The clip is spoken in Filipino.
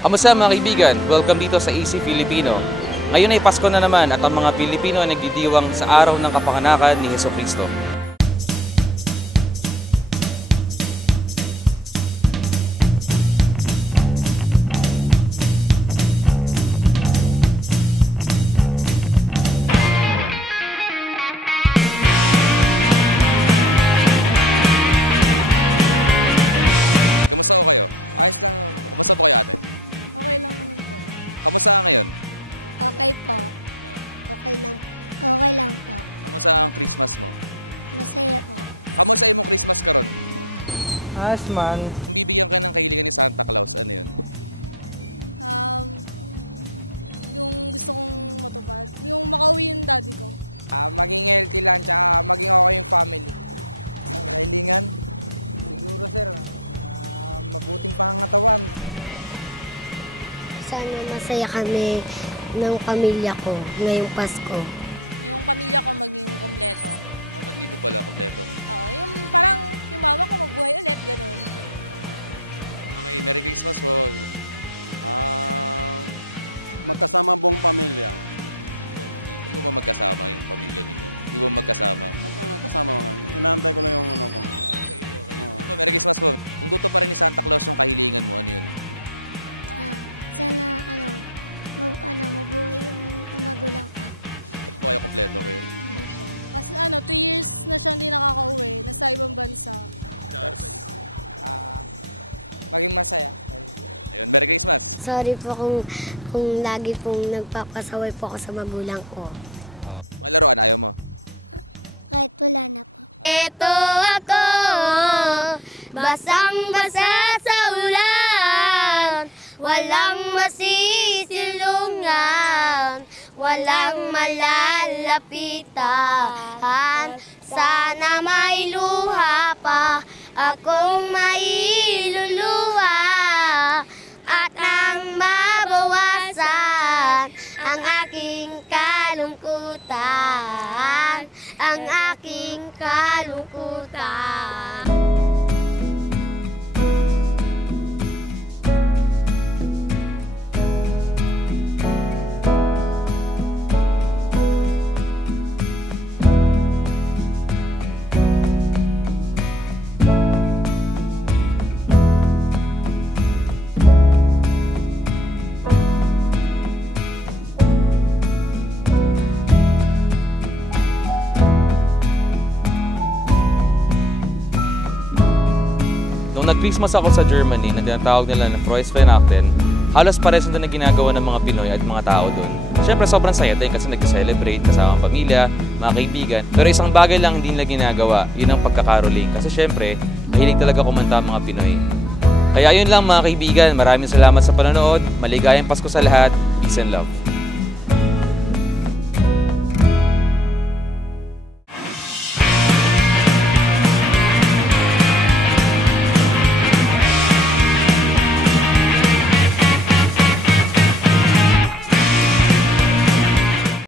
Kamusta mga kaibigan? Welcome dito sa AC Filipino. Ngayon ay Pasko na naman at ang mga Pilipino ay nagdidiwang sa araw ng kapanganakan ni Jesucristo. Asman. Sana masaya kami ng pamilya ko ngayong Pasko. Sorry po kung lagi pong nagpapasaway po ako sa magulang ko. Ito ako, basang-basa sa ulan, walang masisilungan, walang malalapitan. Sana may luha pa akong mailuluha at nang mabawasan ang aking kalungkutan, ang aking kalungkutan. Nung nag-Christmas ako sa Germany na tinatawag nila na Freudsweihnachten, halos pares na ginagawa ng mga Pinoy at mga tao doon. Siyempre sobrang saya din kasi nag-celebrate kasama ang pamilya, mga kaibigan. Pero isang bagay lang hindi nila ginagawa, yun ang pagkakaroling. Kasi siyempre, mahilig talaga kumanta ang mga Pinoy. Kaya yun lang mga kaibigan, maraming salamat sa panonood, maligayang Pasko sa lahat, peace and love.